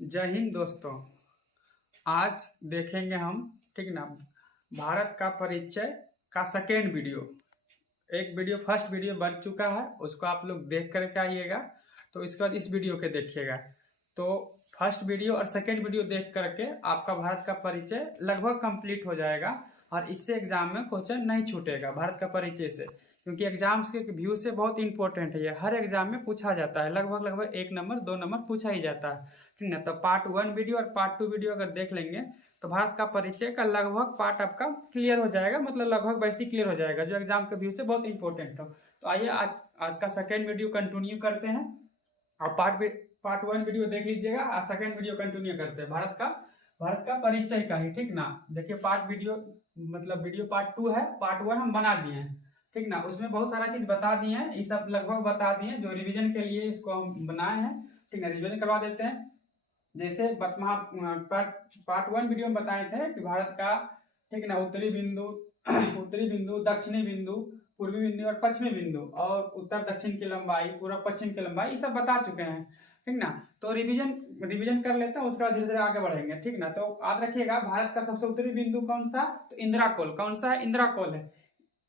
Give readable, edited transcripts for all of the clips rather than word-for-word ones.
जय हिंद दोस्तों। आज देखेंगे हम, ठीक ना, भारत का परिचय का सेकेंड वीडियो। एक वीडियो फर्स्ट वीडियो बन चुका है, उसको आप लोग देख करके आइएगा। तो इसके बाद इस वीडियो के देखिएगा। तो फर्स्ट वीडियो और सेकेंड वीडियो देख करके आपका भारत का परिचय लगभग कंप्लीट हो जाएगा और इससे एग्जाम में क्वेश्चन नहीं छूटेगा भारत का परिचय से, क्योंकि एग्जाम्स के व्यू से बहुत इंपॉर्टेंट है। ये हर एग्जाम में पूछा जाता है, लगभग 1 नंबर 2 नंबर पूछा ही जाता है, ठीक ना। तो पार्ट 1 वीडियो और पार्ट 2 वीडियो अगर देख लेंगे तो भारत का परिचय का लगभग पार्ट आपका क्लियर हो जाएगा, मतलब लगभग वैसे क्लियर हो जाएगा जो एग्जाम के व्यू से बहुत इंपॉर्टेंट हो। तो आइए आज का सेकेंड वीडियो कंटिन्यू करते हैं और पार्ट 1 वीडियो देख लीजिएगा और सेकेंड वीडियो कंटिन्यू करते हैं भारत का परिचय का ही, ठीक ना। देखिए पार्ट वीडियो मतलब वीडियो पार्ट 2 है, पार्ट 1 हम बना दिए हैं, ठीक ना। उसमें बहुत सारा चीज बता दिए हैं, ये सब लगभग बता दिए हैं जो रिवीजन के लिए इसको हम बनाए हैं, ठीक ना। रिवीजन करवा देते हैं। जैसे पार्ट 1 वीडियो में बताए थे कि भारत का, ठीक ना, उत्तरी बिंदु, दक्षिणी बिंदु, पूर्वी बिंदु और पश्चिमी बिंदु और उत्तर दक्षिण की लंबाई, पूर्व पश्चिम की लंबाई, ये सब बता चुके हैं, ठीक ना। तो रिवीजन कर लेते हैं, उसके बाद धीरे धीरे आगे बढ़ेंगे, ठीक ना। तो याद रखिएगा भारत का सबसे उत्तरी बिंदु कौन सा, तो इंदिरा कोल। कौन सा है? इंदिरा कोल है।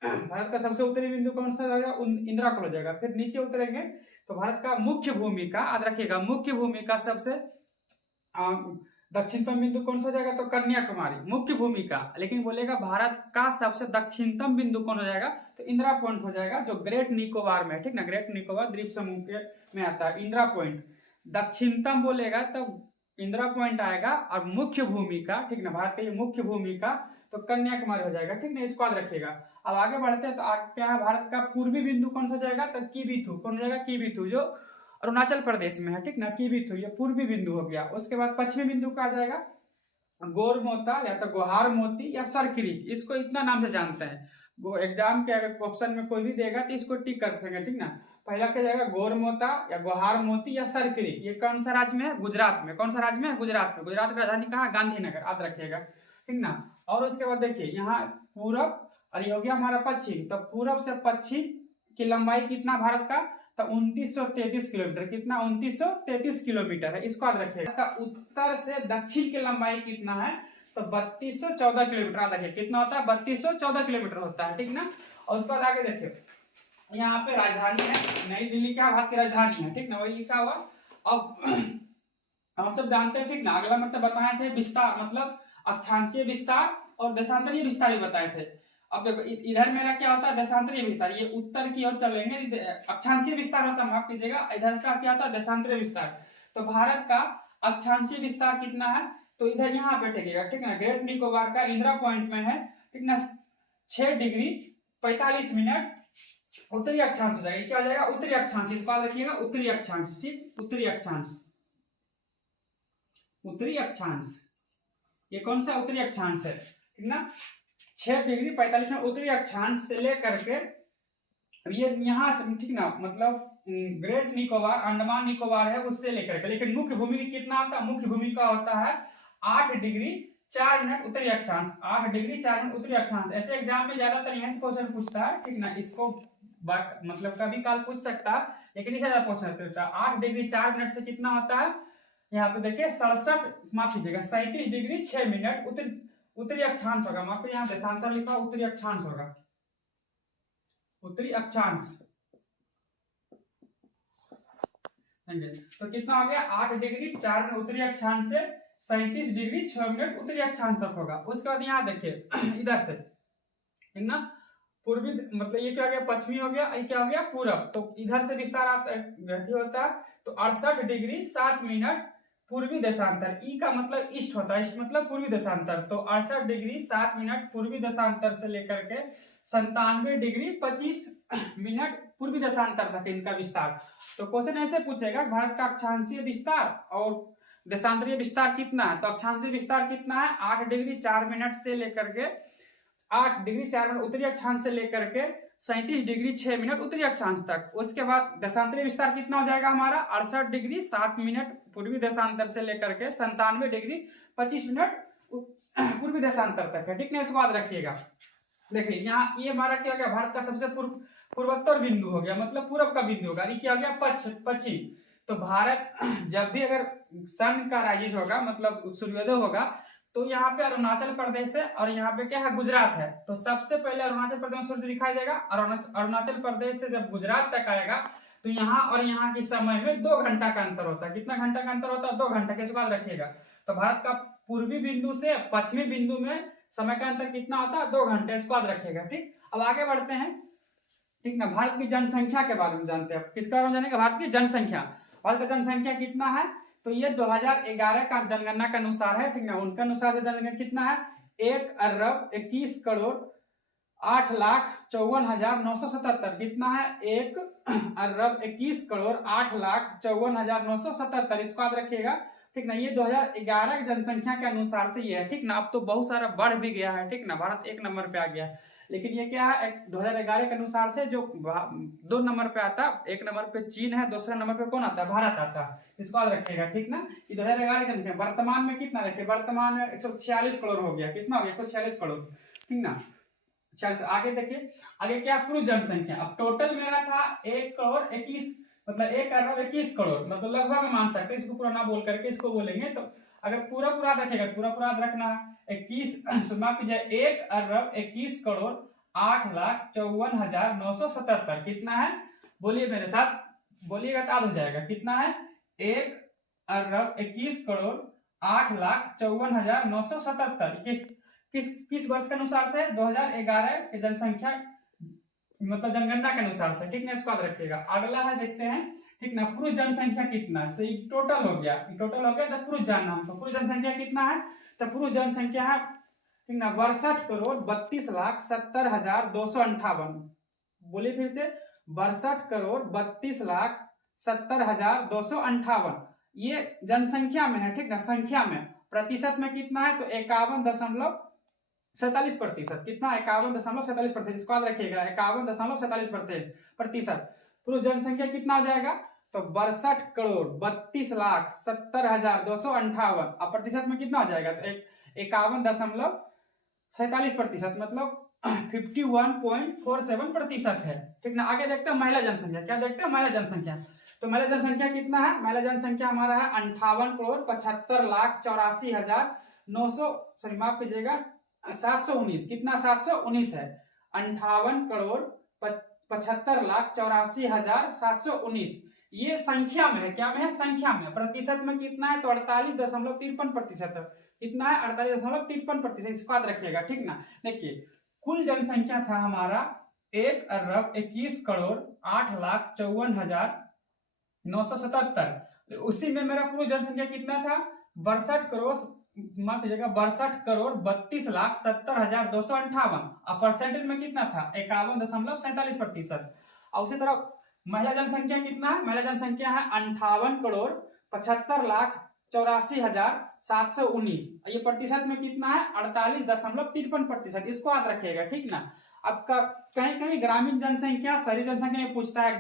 भारत का सबसे उत्तरी बिंदु कौन सा जाएगा? इंदिरा कोल हो जाएगा। फिर नीचे उतरेंगे तो भारत का मुख्य भूमि का, याद रखिएगा मुख्य भूमि का सबसे दक्षिणतम बिंदु कौन सा हो जाएगा? तो कन्याकुमारी, मुख्य भूमि का। लेकिन बोलेगा भारत का सबसे दक्षिणतम बिंदु कौन हो जाएगा? तो इंदिरा पॉइंट हो जाएगा, जो ग्रेट निकोबार में है, ठीक ना। ग्रेट निकोबार द्वीप समूह के में आता है इंदिरा पॉइंट। दक्षिणतम बोलेगा तो इंदिरा पॉइंट आएगा और मुख्य भूमि का, ठीक ना, भारत का ये मुख्य भूमि का तो कन्याकुमारी हो जाएगा, ठीक ना। इसको याद रखिएगा। अब आगे बढ़ते हैं तो आगे क्या है? भारत का पूर्वी बिंदु कौन सा हो जाएगा? तो कीबीथु। कौन हो जाएगा? कीबीथु, जो अरुणाचल प्रदेश में है, ठीक ना। कीबीथु ये पूर्वी बिंदु हो गया। उसके बाद पश्चिमी बिंदु का आ जाएगा गोरमोता या तो गोहार मोती या सरक्रीक, इसको इतना नाम से जानते हैं। वो एग्जाम के अगर ऑप्शन में कोई भी देगा तो इसको टिक कर सकेंगे, ठीक ना। पहला क्या जाएगा? गोरमोता या गोहार मोती या सरक्रीक। ये कौन सा राज्य में है? गुजरात में। कौन सा राज्य में है? गुजरात में। गुजरात की राजधानी कहाँ है? गांधीनगर, याद रखिएगा, ठीक ना। और उसके बाद देखिए यहाँ पूरब और ये हो गया हमारा पश्चिम। तो पूरब से पश्चिम की लंबाई कितना भारत का? तो 2933 किलोमीटर। कितना? 2933 किलोमीटर है, इसको याद रखिएगा। उत्तर से दक्षिण की लंबाई कितना है? तो 3214 किलोमीटर। याद रखिए कितना होता है? 3214 किलोमीटर होता है, ठीक ना। और उसके बाद आगे देखिए यहाँ पे राजधानी है नई दिल्ली, क्या भारत की राजधानी है, ठीक ना, वही लिखा हुआ। अब हम सब जानते हैं, ठीक ना। अगला मतलब बताए थे विस्तार, मतलब अक्षांशीय विस्तार और देशांतरीय विस्तार भी बताए थे। अब देखो इधर मेरा क्या होता है? देशांतरीय विस्तार, ये उत्तर की ओर चलेंगे। अक्षांशीय विस्तार होता है, माफ कीजिएगा, इधर का क्या होता है? देशांतरीय विस्तार। तो भारत का अक्षांशीय विस्तार कितना है? तो इधर यहाँ पे टिकेगा, ठीक ना। ग्रेट निकोबार का इंदिरा पॉइंट में है, ठीक ना, 6 डिग्री 45 मिनट उत्तरी अक्षांश हो जाएगा। क्या हो जाएगा? उत्तरी अक्षांश, इस बात रखिएगा, उत्तरी अक्षांश, ठीक, उत्तरी अक्षांश। उत्तरी अक्षांश ये कौन सा उत्तरी अक्षांश है, ठीक ना। 6 डिग्री 45 मिनट उत्तरी अक्षांश से लेकर के ये यहाँ से, ठीक ना, मतलब ग्रेट निकोबार, अंडमान निकोबार है, उससे लेकर के। लेकिन मुख्य भूमि कितना होता है? मुख्य भूमि का होता है 8 डिग्री 4 मिनट उत्तरी अक्षांश। 8 डिग्री 4 मिनट उत्तरी अक्षांश। ऐसे एग्जाम में ज्यादातर यहीं से क्वेश्चन पूछता है, ठीक ना। इसको मतलब कभी काल पूछ सकता है, लेकिन इसे ज्यादा पूछ सकता है। 8 डिग्री 4 मिनट से कितना होता है? यहाँ पे देखिए 67, माफ कीजिएगा, 37 डिग्री 6 मिनट उत्तरी अक्षांश होगा। माफ यहाँ देशांतर लिखा, उत्तरी अक्षांश होगा, उत्तरी अक्षांश। तो कितना हो गया? 8 डिग्री 4 मिनट उत्तरी अक्षांश से 37 डिग्री 6 मिनट उत्तरी अक्षांश तक होगा। उसके बाद यहाँ देखिए इधर से, ठीक ना, पूर्वी, मतलब ये क्या हो गया? पश्चिमी हो गया, ये क्या हो गया? पूरब। तो इधर से विस्तार होता है तो 68 डिग्री 7 मिनट पूर्वी देशांतर। ई का मतलब ईस्ट होता है, ईस्ट मतलब पूर्वी देशांतर। तो 68 डिग्री 7 मिनट पूर्वी देशांतर से लेकर के 97 डिग्री 25 मिनट पूर्वी देशांतर तक इनका विस्तार। तो क्वेश्चन ऐसे पूछेगा भारत का अक्षांशीय विस्तार और देशांतरीय विस्तार कितना है? तो अक्षांशीय विस्तार कितना है? 8 डिग्री 4 मिनट से लेकर के 8 डिग्री 4 मिनट उत्तरी अक्षांश से लेकर के 37 डिग्री 6 मिनट उत्तरी अक्षांश तक। उसके बाद देशांतरीय विस्तार कितना हो जाएगा हमारा? 68 डिग्री 7 मिनट पूर्वी देशांतर से लेकर के 97 डिग्री 25 मिनट पूर्वी देशांतर तक है, ठीक ना। इसको याद रखिएगा। देखिए यहाँ ये हमारा क्या हो गया? भारत का सबसे पूर्वोत्तर बिंदु हो गया, मतलब पूर्व का बिंदु होगा। ये क्या हो गया? पश्चिम। तो भारत जब भी अगर सन का राइज होगा, मतलब सूर्योदय होगा, तो यहाँ पे अरुणाचल प्रदेश है और यहाँ पे क्या है, गुजरात है। तो सबसे पहले अरुणाचल प्रदेश में सूर्य दिखाई देगा। अरुणाचल प्रदेश से जब गुजरात तक आएगा तो यहाँ और यहाँ की समय में 2 घंटा का अंतर होता है। कितना घंटा का अंतर होता है? 2 घंटा। किस बात रखिएगा, तो भारत का पूर्वी बिंदु से पश्चिमी बिंदु में समय का अंतर कितना होता है? 2 घंटे। इस बात रखिएगा। ठीक, अब आगे बढ़ते हैं। ठीक ना, भारत की जनसंख्या के बारे में जानते हैं। किसके बारे में जानेंगे? भारत की जनसंख्या। भारत का जनसंख्या कितना है? तो ये 2011 का जनगणना के अनुसार है। ठीक ना, उनके अनुसार जनगणना कितना है? 1,21,08,54,977। कितना है? 1,21,08,54,977। इसको याद रखिएगा। ठीक ना, ये 2011 की जनसंख्या के अनुसार से ये है। ठीक ना, अब तो बहुत सारा बढ़ भी गया है। ठीक ना, भारत 1 नंबर पे आ गया है, लेकिन ये क्या है, 2011 के अनुसार से जो 2 नंबर पे आता, 1 नंबर पे चीन है, दूसरा नंबर पे कौन आता है? भारत आता है। इसको याद रखिएगा। ठीक ना, ये 2011 के अनुसार वर्तमान में कितना रखे? वर्तमान में 146 करोड़ हो गया। कितना हो गया? 146 करोड़। ठीक ना, चल तो आगे देखिए। आगे क्या? पूरी जनसंख्या। अब टोटल मेरा था 1,21,00,000, मतलब 1,21,00,000 मतलब लगभग मान सकते हैं, इसको पूरा ना बोल करके इसको बोलेंगे। तो अगर पूरा रखेगा, पूरा रखना है 21 माफ कीजिए 1,21,08,54,977। कितना है? बोलिए मेरे साथ, बोलिएगा तो याद हो जाएगा। कितना है? 1,21,08,54,977। किस वर्ष के अनुसार से? 2011 की जनसंख्या मतलब जनगणना के अनुसार से। ठीक ना, इसको याद रखिएगा। अगला है, देखते हैं। ठीक ना, पुरुष जनसंख्या कितना है? सो टोटल हो गया, तो पुरुष जानना। तो पुरुष जनसंख्या कितना है? तो पुरुष जनसंख्या है, ठीक ना, 62,32,70,258। बोलिए फिर से, 62,32,70,258। ये जनसंख्या में है। ठीक ना, संख्या में। प्रतिशत में कितना है? तो 51.47%। कितना? 51.47%। इसको याद रखिएगा, 51.47%। पुरुष जनसंख्या कितना हो जाएगा? तो 62,32,70,258। अब प्रतिशत में कितना हो जाएगा? तो 51.47%, मतलब 51.47% है। ठीक ना, आगे देखते हैं महिला जनसंख्या। क्या देखते हैं? महिला जनसंख्या। तो महिला जनसंख्या कितना है? महिला जनसंख्या हमारा है 58,75,84,900, सॉरी माफ कीजिएगा 719। कितना? 719 है। 58,75,84,719 ये संख्या में है। क्या में है? संख्या में। प्रतिशत में कितना है? तो 48.53% है। कितना है? 48.53%। इसको याद रखिएगा। ठीक ना, देखिए कुल जनसंख्या था हमारा 1,21,08,54,977। उसी में मेरा पूरी जनसंख्या कितना था? 62,32,70,258। अब परसेंटेज में कितना था? 51.47%। और उसी तरह महिला जनसंख्या कितना है? महिला जनसंख्या है 58,75,84,719। ये प्रतिशत में कितना है? 48.53%। इसको याद रखिएगा। ठीक ना, आपका कहीं ग्रामीण जनसंख्या, शहरी जनसंख्या में पूछता है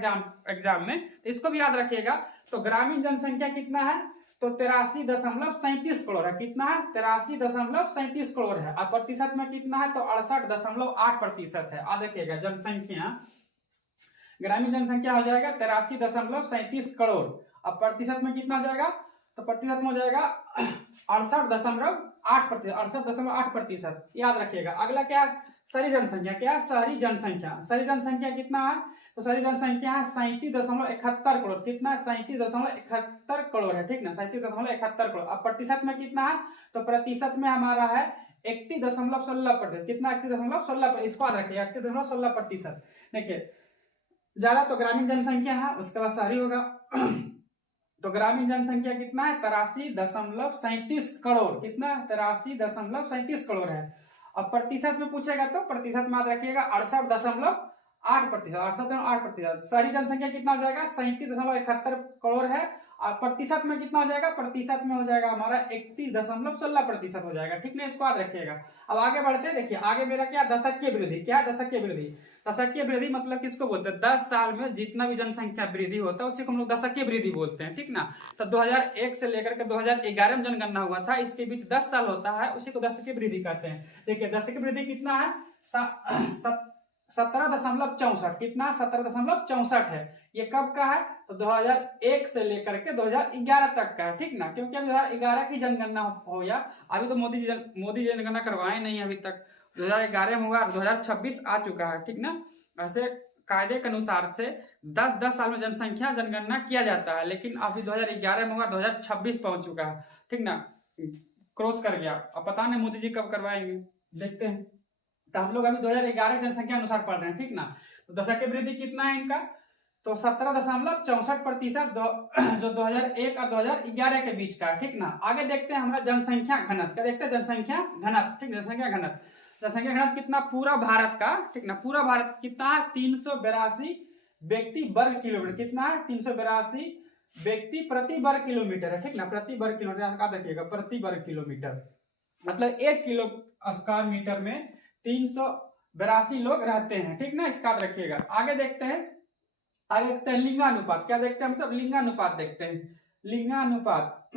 एग्जाम में, इसको भी याद रखिएगा। तो ग्रामीण जनसंख्या कितना है? तो 83.37 करोड़ है। कितना है? 83.37 करोड़ है। और प्रतिशत में कितना है? तो 68.8% है। याद रखिएगा, जनसंख्या ग्रामीण जनसंख्या हो जाएगा 83.37 करोड़। अब प्रतिशत में कितना हो जाएगा? तो प्रतिशत में हो जाएगा 68.8%। याद रखिएगा। अगला क्या? शहरी जनसंख्या। क्या? शहरी जनसंख्या। शहरी जनसंख्या कितना है? तो शहरी जनसंख्या है 37.71 करोड़। कितना है? 37.71 करोड़ है। ठीक ना, 37.71 करोड़। अब प्रतिशत में कितना है? तो प्रतिशत में हमारा है 31.16%। कितना? 31.16%। इसको याद रखिएगा, 31.16%। देखिए, ज्यादा तो ग्रामीण जनसंख्या है, उसके बाद शहरी होगा। तो ग्रामीण जनसंख्या कितना है? 83.37 करोड़। कितना? 83.37 करोड़ है। अब प्रतिशत में पूछेगा तो प्रतिशत में याद रखिएगा 68.8%। शहरी जनसंख्या कितना हो जाएगा? 37.71 करोड़ है। और प्रतिशत में कितना हो जाएगा? प्रतिशत में हो जाएगा हमारा 31.16% हो जाएगा। ठीक ना, इसको याद रखिएगा। अब आगे बढ़ते हैं। देखिए आगे मेरा क्या? दशकीय वृद्धि। क्या है? दशकीय वृद्धि। दशकीय वृद्धि मतलब किसको बोलते हैं? 10 साल में जितना भी जनसंख्या वृद्धि होता है उसी को हम लोग दशकीय वृद्धि बोलते हैं। ठीक ना, तो 2001 से लेकर के 2011 में जनगणना हुआ था, इसके बीच 10 साल होता है, उसी को दशकीय वृद्धि कहते हैं। देखिए दशकीय वृद्धि कितना है? 17.64। कितना? 17.64 है। ये कब का है? तो 2001 से लेकर के 2011 तक का है, ठीक ना, क्योंकि अभी 2011 की जनगणना हो या अभी तो मोदी जी जनगणना करवाए नहीं अभी तक, 2011 में हुआ, 2026 आ चुका है, ठीक ना। ऐसे कायदे के अनुसार से 10-10 साल में जनसंख्या जनगणना किया जाता है, लेकिन अभी 2011 में हुआ, 2026 पहुंच चुका है, ठीक ना, क्रॉस कर गया। अब पता नहीं मोदी जी कब करवाएंगे, देखते हैं। तो हम लोग अभी 2011 जनसंख्या अनुसार पढ़ रहे हैं, ठीक ना। तो दशक वृद्धि कितना है इनका? तो 17.64% जो 2001 और 2011 के बीच का है, ठीक ना। आगे देखते हैं हमारा जनसंख्या घनत्व, क्या देखते हैं? जनसंख्या घनत्व, ठीक, जनसंख्या घनत्व। जनसंख्या घनत्व कितना पूरा भारत का, ठीक ना, पूरा भारत कितना है? 382 व्यक्ति वर्ग किलोमीटर, कितना है? 382 व्यक्ति प्रति वर्ग किलोमीटर है, ठीक ना, प्रति वर्ग किलोमीटर याद रखिएगा, प्रति वर्ग किलोमीटर, मतलब 1 किलो स्क्वायर मीटर में 382 लोग रहते हैं, ठीक ना, इसका याद रखिएगा। आगे देखते हैं, आगे देखते हैं लिंगानुपात, क्या देखते हैं हम सब? लिंगानुपात देखते हैं, लिंगानुपात।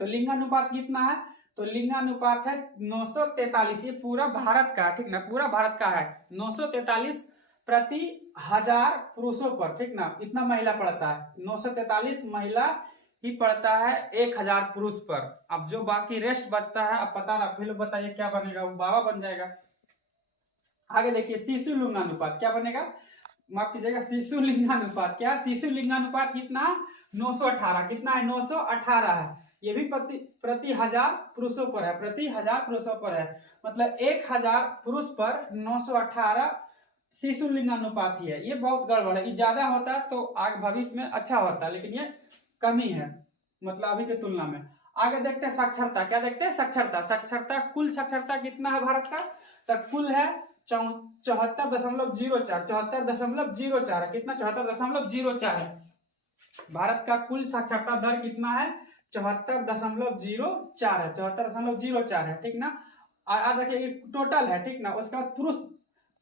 तो लिंगानुपात कितना है? तो लिंगानुपात है 943, ये पूरा भारत का, ठीक ना, पूरा भारत का है, 943 प्रति 1000 पुरुषों पर, ठीक ना, इतना महिला पड़ता है, 943 महिला ही पड़ता है 1000 पुरुष पर। अब जो बाकी रेस्ट बचता है, अब पता ना, फिर बताइए क्या बनेगा? वो बाबा बन जाएगा। आगे देखिए शिशु लिंगानुपात, क्या बनेगा? माफ कीजिएगा, शिशु लिंगानुपात, क्या शिशु लिंगानुपात कितना? 918, कितना है? 918 है, ये भी प्रति 1000 पुरुषों पर है, प्रति 1000 पुरुषों पर है, मतलब 1000 पुरुष पर 918 शिशु लिंगानुपात ही है। ये बहुत गड़बड़ है, ये ज्यादा होता तो आगे भविष्य में अच्छा होता, लेकिन ये कमी है, मतलब अभी की तुलना में। आगे देखते हैं साक्षरता, क्या देखते हैं? साक्षरता, साक्षरता कुल साक्षरता कितना है भारत का? तो कुल है 74.04, 74.04 है, कितना? 74.04 है। भारत का कुल साक्षरता दर कितना है? 74.04 है, 74.04 है, ठीक ना। याद रखिए टोटल है, ठीक ना। उसके बाद पुरुष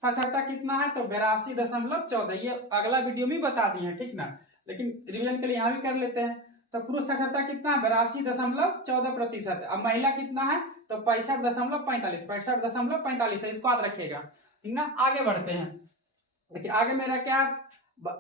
साक्षरता कितना है? तो 82.14, ये अगला वीडियो में बता दिए हैं, ठीक ना, लेकिन रिवीजन के लिए यहाँ भी कर लेते हैं। तो पुरुष साक्षरता कितना है? 82.14% है। अब महिला कितना है? तो 65.45, 65.45 है, इसको याद रखिएगा, ठीक ना। आगे बढ़ते हैं, देखिए आगे मेरा क्या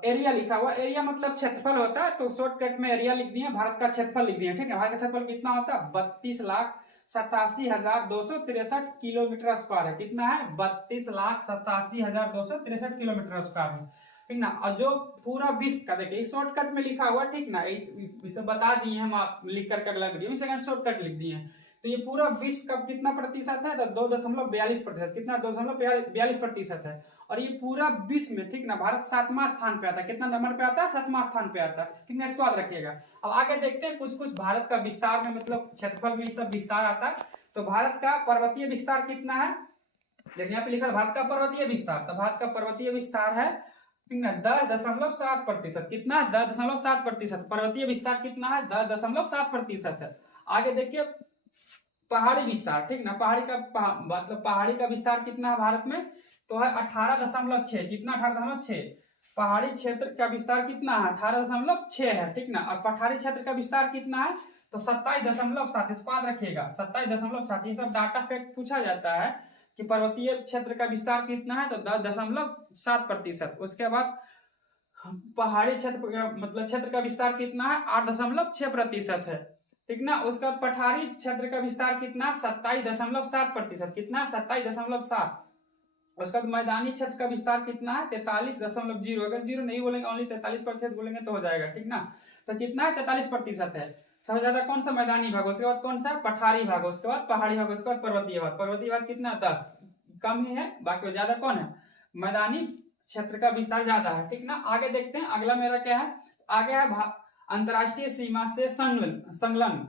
एरिया लिखा हुआ, एरिया मतलब क्षेत्रफल होता है, तो शॉर्टकट में एरिया लिख दिए, भारत का क्षेत्रफल लिख दिए, ठीक है। भारत का क्षेत्रफल कितना होता है? 32,87,263 किलोमीटर स्क्वायर है, कितना है? 32,87,263 किलोमीटर स्क्वायर है, ठीक ना। और जो पूरा विश्व का, देखिए शॉर्टकट में लिखा हुआ, ठीक ना, इसे बता दिए हम, आप लिख करके अगला वीडियो में शॉर्टकट लिख दिए हैं। तो ये पूरा विश्व का कितना प्रतिशत है? तो 2.42%, कितना? 2.42% है। और ये पूरा विश्व में, ठीक ना, भारत 7वां स्थान पे आता है, कितना नंबर पे आता है? 7वां स्थान पे आता है, ठीक ना, इसको याद रखिएगा। अब आगे देखते हैं कुछ कुछ भारत का विस्तार में, मतलब क्षेत्रफल में सब विस्तार आता है। तो भारत का पर्वतीय विस्तार कितना है? देखिए यहाँ पे लिखा है भारत का पर्वतीय विस्तार, तो भारत का पर्वतीय विस्तार है, ठीक ना, 10.7%, कितना? 10.7%। पर्वतीय विस्तार कितना है? 10.7% है। आगे देखिए पहाड़ी विस्तार, ठीक ना, मतलब पहाड़ी का विस्तार कितना है भारत में? तो है 18.6, कितना? 18.6। पहाड़ी क्षेत्र का विस्तार कितना है? 18.6 है, ठीक ना। और पठारी क्षेत्र का विस्तार कितना है? तो 27.7, इसको याद रखिएगा, 27.7। ये सब डाटा फैक्ट पूछा जाता है कि पर्वतीय क्षेत्र का विस्तार कितना है, तो 10.7%। उसके बाद पहाड़ी क्षेत्र मतलब क्षेत्र का विस्तार कितना है? 8.6% है, ठीक ना। उसका पठारी क्षेत्र का विस्तार कितना? 27.7%, कितना? 27.7। उसका मैदानी क्षेत्र का विस्तार कितना है? 43.0, अगर 0 नहीं बोलेंगे, ओनली 43% बोलेंगे तो हो जाएगा, ठीक ना। तो कितना है? 43% है। सबसे ज्यादा कौन सा? मैदानी भाग, उसके बाद कौन सा? पठारी भाग, उसके बाद पहाड़ी भाग, उसके बाद पर्वतीय भाग। पर्वतीय भाग कितना? 10, कम ही है, बाकी ज्यादा कौन है? मैदानी क्षेत्र का विस्तार ज्यादा है, ठीक ना। आगे देखते हैं, अगला मेरा क्या है? आगे है अंतरराष्ट्रीय सीमा से संलग्न,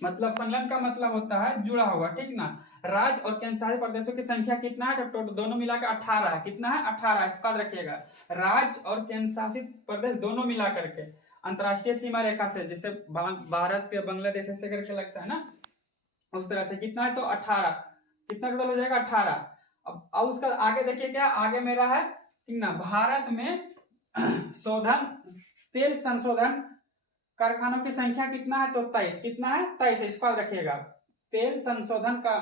मतलब संलग्न का मतलब होता है जुड़ा हुआ, ठीक ना। राज्य और केंद्र शासित प्रदेशों की संख्या कितना है? तो दोनों मिलाकर 18 है, कितना है? 18, इसका याद रखिएगा। राज्य और केंद्र शासित प्रदेश दोनों मिला करके अंतरराष्ट्रीय सीमा रेखा से, जैसे भारत के बांग्लादेश ऐसे करके लगता है ना, उस तरह से कितना है? तो 18, कितना टोटल हो जाएगा? 18। अब उसका आगे देखिए क्या आगे मेरा है, ठीक ना। भारत में तेल संशोधन कारखानों की संख्या कितना है? तो 23, कितना है? 23 है, इसको याद रखिएगा। तेल संशोधन का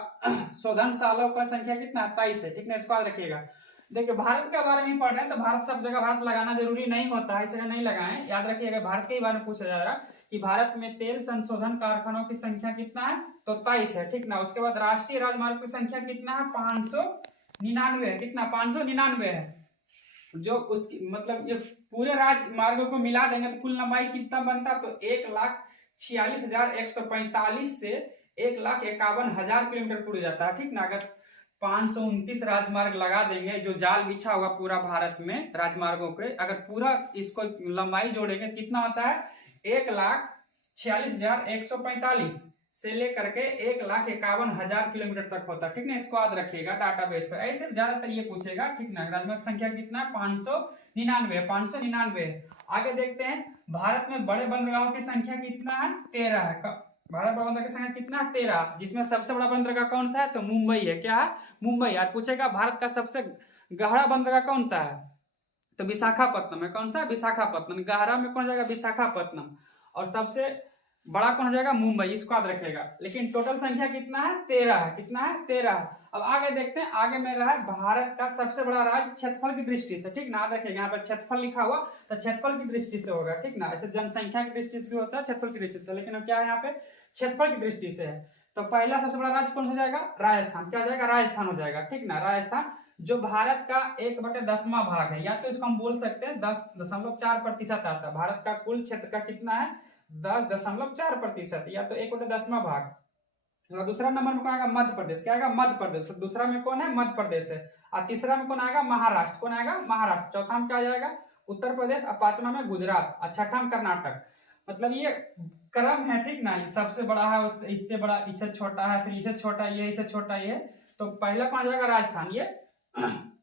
शोधनशालाओं का संख्या कितना? 23 है, ठीक ना, इसको याद रखिएगा। देखिए भारत के बारे में ही पढ़ रहे हैं तो भारत सब जगह भारत लगाना जरूरी नहीं होता है, इसलिए नहीं लगाएं। याद रखिए अगर भारत के ही बारे में पूछा जा रहा है कि भारत में तेल संशोधन कारखानों की संख्या कितना है, तो 23 है, ठीक ना। उसके बाद राष्ट्रीय राजमार्ग की संख्या कितना है, 599 है, कितना 599 है। जो उसकी मतलब ये पूरे राजमार्गों को मिला देंगे तो कुल लंबाई कितना बनता, तो 1,46,145 से 1,51,000 किलोमीटर पूरा जाता है, ठीक ना। अगर 529 राजमार्ग लगा देंगे, जो जाल बिछा होगा पूरा भारत में राजमार्गों के, अगर पूरा इसको लंबाई जोड़ेंगे कितना होता है, 1,46,145 से लेकर के 1,51,000 किलोमीटर तक होता है, ठीक ना। इसको याद रखिएगा डाटाबेस पे, ऐसे ज्यादातर ये पूछेगा, ठीक ना। राजमार्ग संख्या कितना है, 599 है। आगे देखते हैं भारत में बड़े बंदरगाहों की संख्या कितना है, 13 है। भारत बड़ा बंदरगाह की संख्या कितना है, 13, जिसमें सबसे बड़ा बंदरगाह कौन सा है, तो मुंबई है। क्या है, मुंबई। यार पूछेगा भारत का सबसे गहरा बंदरगाह कौन सा है, तो विशाखापट्टनम है। कौन सा, विशाखापट्टनम। गहरा में कौन जाएगा, विशाखापट्टनम। और सबसे बड़ा कौन हो जाएगा, मुंबई। इसको याद रखेगा। लेकिन टोटल संख्या कितना है, 13 है। कितना है, 13 है। अब आगे देखते हैं, आगे में रहा है भारत का सबसे बड़ा राज्य क्षेत्रफल की दृष्टि से, ठीक ना। याद रखिएगा यहाँ पर क्षेत्रफल लिखा हुआ, तो क्षेत्रफल की दृष्टि से होगा, ठीक ना। ऐसे जनसंख्या की दृष्टि से भी होता है, क्षेत्रफल की दृष्टि से, लेकिन अब क्या है यहाँ पे क्षेत्रफल की दृष्टि से है। तो पहला सबसे बड़ा राज्य कौन सा जाएगा, राजस्थान। क्या जाएगा, राजस्थान हो जाएगा, ठीक ना। राजस्थान जो भारत का 1/10वां भाग है, या तो इसको हम बोल सकते हैं 10.4% आता है। भारत का कुल क्षेत्र का कितना है, 10.4%, या तो 1/10वां भाग। तो दूसरा नंबर में कौन आएगा, मध्य प्रदेश। क्या आएगा, मध्य प्रदेश। तो दूसरा में कौन है, मध्य प्रदेश है। और तीसरा में कौन आएगा, महाराष्ट्र। कौन आएगा, महाराष्ट्र। चौथा में क्या आ जाएगा, उत्तर प्रदेश। और पांचवा में गुजरात। और छठा में कर्नाटक। मतलब ये क्रम है, ठीक ना। सबसे बड़ा है, इससे बड़ा, इससे छोटा है, फिर इससे छोटा ये, इससे छोटा ये। तो पहला कौन आ जाएगा, राजस्थान। ये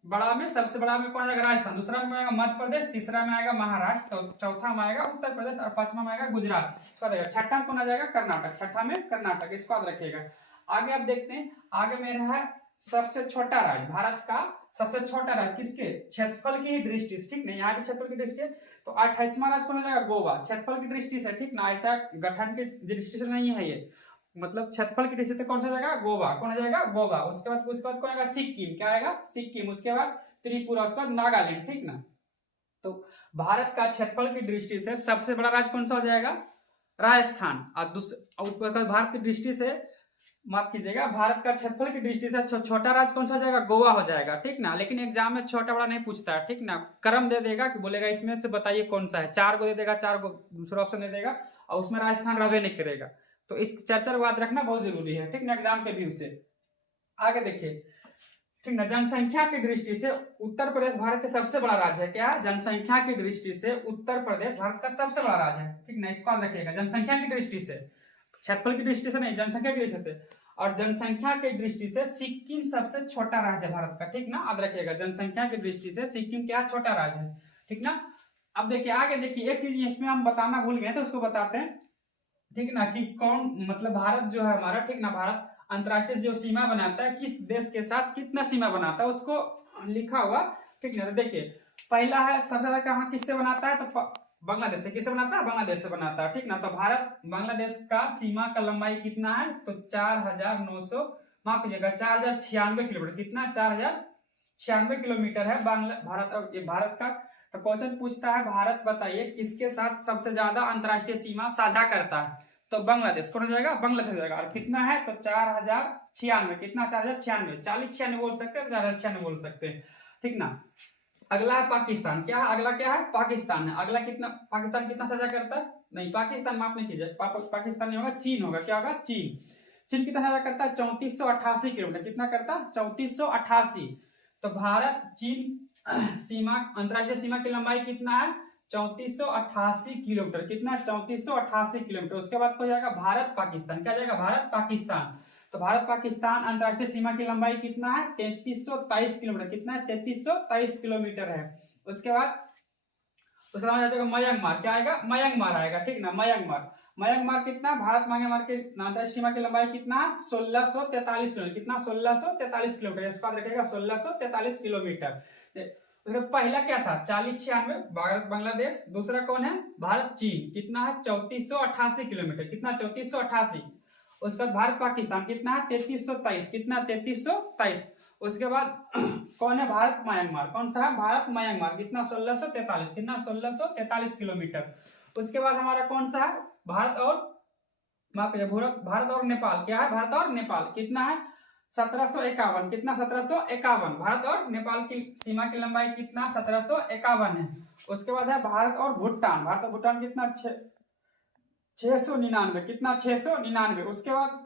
बड़ा में सबसे बड़ा में कौन आएगा, राजस्थान। दूसरा में आएगा मध्य प्रदेश, तीसरा में आएगा महाराष्ट्र, तो चौथा में आएगा उत्तर प्रदेश, और पांचवा में आएगा गुजरात। इसको याद रखिएगा। छठा में कौन आ जाएगा, कर्नाटक। छठा में कर्नाटक। इसको याद रखिएगा। आगे आप देखते हैं, आगे में रहा सबसे छोटा राज्य, भारत का सबसे छोटा राज्य किसके, क्षेत्रफल की ही दृष्टि से, ठीक ना। यहाँ के क्षेत्रफल की दृष्टि, तो 28वां राज्य कौन हो जाएगा, गोवा। क्षेत्रफल की दृष्टि से, ठीक ना। ऐसा गठन की दृष्टि से नहीं है ये, मतलब क्षेत्रफल की दृष्टि से कौन सा जाएगा, गोवा। कौन हो जाएगा, गोवा। उसके बाद कौन आएगा, सिक्किम। क्या आएगा, सिक्किम। उसके बाद त्रिपुरा, उसके बाद नागालैंड, ठीक ना। तो भारत का क्षेत्रफल की दृष्टि से सबसे बड़ा राज्य कौन सा हो जाएगा, राजस्थान। और भारत की दृष्टि से, माफ कीजिएगा, भारत का क्षेत्रफल की दृष्टि से छोटा राज्य कौन सा हो जाएगा, गोवा हो जाएगा, ठीक ना। लेकिन एग्जाम में छोटा बड़ा नहीं पूछता है, ठीक ना। क्रम दे देगा कि बोलेगा इसमें से बताइए कौन सा है, 4 को दे देगा, 4 को दूसरा ऑप्शन दे देगा, और उसमें राजस्थान रहबे नहीं करेगा। तो इस चर्चा को याद रखना बहुत जरूरी है, ठीक ना, एग्जाम के व्यू से। आगे देखिए, ठीक ना। जनसंख्या की दृष्टि से उत्तर प्रदेश भारत का सबसे बड़ा राज्य है। क्या, जनसंख्या की दृष्टि से उत्तर प्रदेश भारत का सबसे बड़ा राज्य है, ठीक ना। इसको याद रखिएगा। जनसंख्या की दृष्टि से, क्षेत्रफल की दृष्टि से नहीं, जनसंख्या की दृष्टि से। और जनसंख्या की दृष्टि से सिक्किम सबसे छोटा राज्य है भारत का, ठीक ना। याद रखिएगा, जनसंख्या की दृष्टि से सिक्किम क्या, छोटा राज्य है, ठीक ना। अब देखिए, आगे देखिए, एक चीज इसमें हम बताना भूल गए तो उसको बताते हैं, ठीक ना, कि कौन, मतलब भारत जो है हमारा, ठीक ना, भारत अंतरराष्ट्रीय जो सीमा बनाता है, किस देश के साथ कितना सीमा बनाता है, उसको लिखा हुआ, ठीक ना। तो देखिए, पहला है सबसे ज्यादा कहाँ किससे बनाता है, तो बांग्लादेश से। किससे बनाता है, बांग्लादेश से बनाता है, ठीक ना। तो भारत बांग्लादेश का सीमा का लंबाई कितना है, तो 4,900, माफ कीजिएगा, 4,096 किलोमीटर। कितना, 4,096 किलोमीटर है भारत। और ये भारत का, तो क्वेश्चन पूछता है, भारत बताइए किसके साथ सबसे ज्यादा अंतरराष्ट्रीय सीमा साझा करता है, तो बांग्लादेश। कौन हो जाएगा, बांग्लादेश हो जाएगा। और कितना है, तो 4,096। कितना, 4,096, 4096 बोल सकते हैं, 4,096 बोल सकते हैं, ठीक ना। अगला है पाकिस्तान। क्या है, अगला क्या है, पाकिस्तान है। अगला कितना, पाकिस्तान कितना साझा करता है, नहीं, पाकिस्तान माफ नहीं कीजिए, पाकिस्तान नहीं होगा, चीन होगा। क्या होगा, चीन। चीन कितना साझा करता है, 3488 किलोमीटर। कितना करता है, 3488। तो भारत चीन सीमा, अंतरराष्ट्रीय सीमा की लंबाई कितना है, 3488 किलोमीटर। कितना, 3488 किलोमीटर। उसके बाद हो जाएगा भारत पाकिस्तान। क्या जाएगा, भारत पाकिस्तान। तो भारत पाकिस्तान अंतरराष्ट्रीय सीमा की लंबाई कितना है, 3323 किलोमीटर। कितना है, 3323 किलोमीटर है। उसके बाद आ जाएगा म्यांमार। क्या आएगा, म्यांमार आएगा, ठीक ना, म्यांमार। म्यांमार कितना, भारत म्यांमार के अंतरराष्ट्रीय सीमा की लंबाई कितना, 1643 किलोमीटर। कितना, 1643 किलोमीटर। इसको याद रखिएगा, 1643 किलोमीटर। उसका पहला क्या था, 4096, भारत बांग्लादेश। दूसरा कौन है, भारत चीन। कितना है, 3488 किलोमीटर। कितना, 3488। उसके बाद भारत पाकिस्तान कितना है, 3323। कितना, 3323। उसके बाद कौन है? भारत म्यांमार। कौन सा है? भारत म्यांमार। कितना? 1643। कितना? 1643 किलोमीटर। उसके बाद हमारा कौन सा है? भारत और भारत और नेपाल। क्या है? भारत और नेपाल। कितना है? 1751। कितना? 1751। भारत और नेपाल की सीमा की लंबाई कितना? 1751 है। उसके बाद है भारत और भूटान। भारत और भूटान कितना? 699। कितना? 699। उसके बाद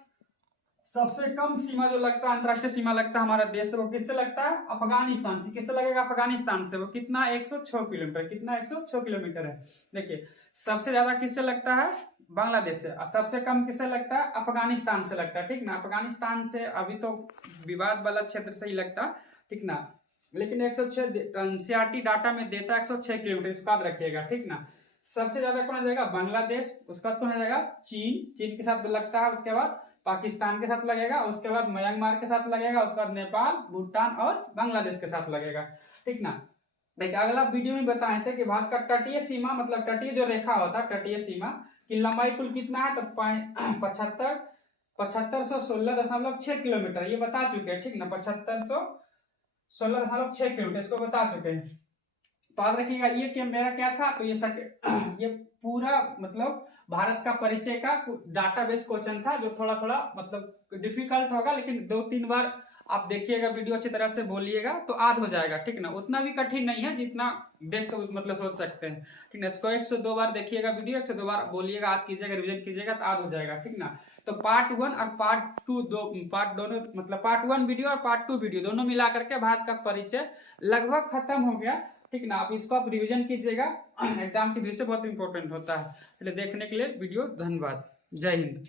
सबसे कम सीमा जो लगता है, अंतरराष्ट्रीय सीमा लगता है हमारा देश से, वो किससे लगता है? अफगानिस्तान से। किससे लगेगा? अफगानिस्तान से। वो कितना? 106 किलोमीटर। कितना? 106 किलोमीटर है। देखिए, सबसे ज्यादा किससे लगता है? बांग्लादेश से। और सबसे कम किससे लगता है? अफगानिस्तान से लगता है। ठीक ना? अफगानिस्तान से अभी तो विवाद वाला क्षेत्र से ही लगता, ठीक ना, लेकिन 106 एनसीईआरटी डाटा में देता है 106 किलोमीटर। इसको याद रखिएगा, ठीक ना। सबसे ज्यादा कौन हो जाएगा? बांग्लादेश। उसके बाद कौन हो जाएगा? चीन। चीन के साथ लगता है। उसके बाद पाकिस्तान के साथ लगेगा। उसके बाद म्यांमार के साथ लगेगा। उसके बाद नेपाल, भूटान और बांग्लादेश के साथ लगेगा, ठीक ना। देखिए, अगला वीडियो में बताए थे कि भारत का तटीय सीमा, मतलब तटीय जो रेखा होता है, तटीय सीमा की लंबाई कुल कितना है? तो 7516.6 किलोमीटर। ये बता चुके हैं, ठीक ना। 7516.6 किलोमीटर इसको बता चुके हैं। तो याद रखिएगा, ये क्या मेरा क्या था? तो ये पूरा मतलब भारत का परिचय का डाटाबेस क्वेश्चन था, जो थोड़ा थोड़ा मतलब डिफिकल्ट होगा, लेकिन 2-3 बार आप देखिएगा वीडियो, अच्छी तरह से बोलिएगा तो याद हो जाएगा, ठीक ना। उतना भी कठिन नहीं है जितना देख कर मतलब सोच सकते हैं, ठीक ना। इसको 102 बार देखिएगा वीडियो, 102 बार बोलिएगा, याद कीजिएगा, रिविजन कीजिएगा तो याद हो जाएगा, ठीक ना। तो पार्ट 1 और पार्ट 2 पार्ट दोनों, मतलब पार्ट 1 वीडियो और पार्ट 2 वीडियो दोनों मिला करके भारत का परिचय लगभग खत्म हो गया, ठीक ना। आप इसको आप रिवीजन कीजिएगा, एग्जाम के व्यू से बहुत इंपॉर्टेंट होता है। चलिए, देखने के लिए वीडियो धन्यवाद। जय हिंद।